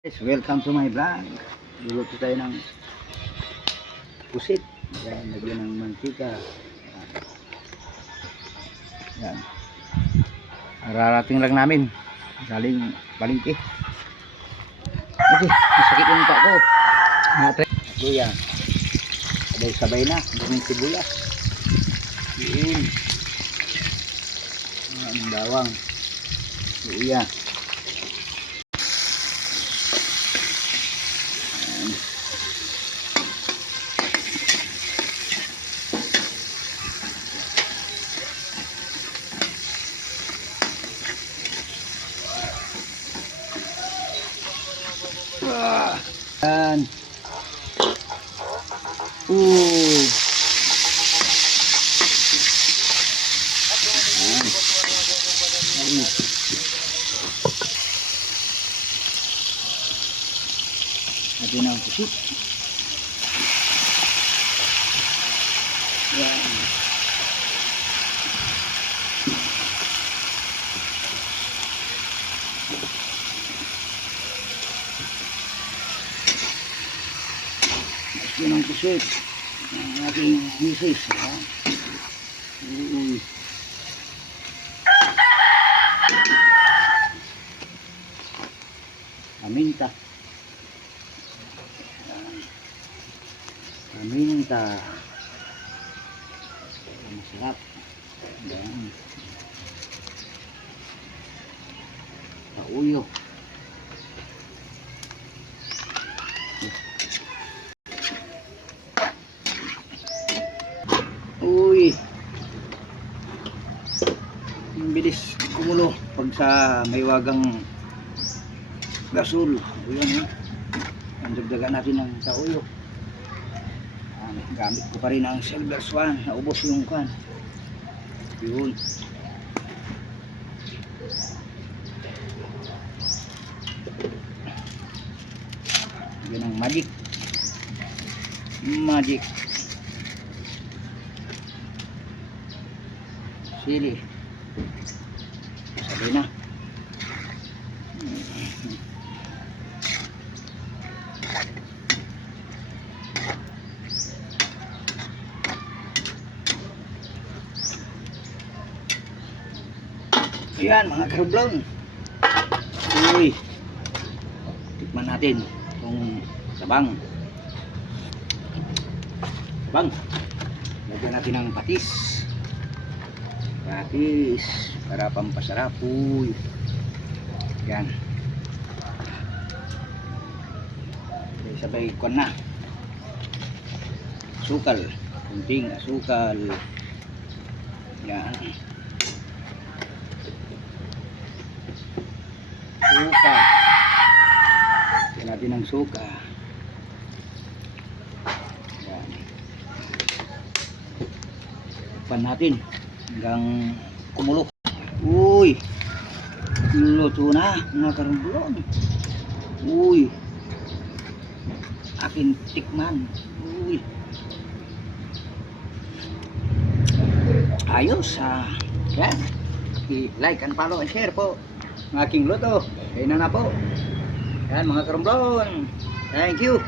Guys, welcome to my vlog. Luluto tayo ng pusit. Yan, lagyan ng mantika. Yan. Ararating lang namin. Galing palengke. Okay, masakit yung mukha ko. Luya. Sabay na. Daming sibuyas. Yun. Yan, bawang. Luya. Yan. Natin ang pusit. Yan. Yan ang pusit ng aking misis. Aminta. Aminta. Masarap. Yan. Pauyo. Uy, ang bilis kumulo pag sa may wagang gasol. Ayan, ang dagdagan natin ng tauyo. Gamit ko pa rin ang Silver Swan. Naubos yung kan. Yun. Yun ang magic. Magic. Sili. Sabay na. Yan mga karublon. Uy. Tikman natin itong tabang. Tabang. Lagyan natin ng patis. Patis para pampasarap. Uy. Yan. Sabay ko na. Asukal. Kunting asukal. Yan. Suka. Lagyan natin ng suka. Yan. Pan natin hanggang kumulo. Uy, luto na mga karumbulon. Uy, akin tikman. Uy, ayos. Yan, i-like and follow and share po ang aking luto. Kaya na po. Yan mga karumbulon, thank you.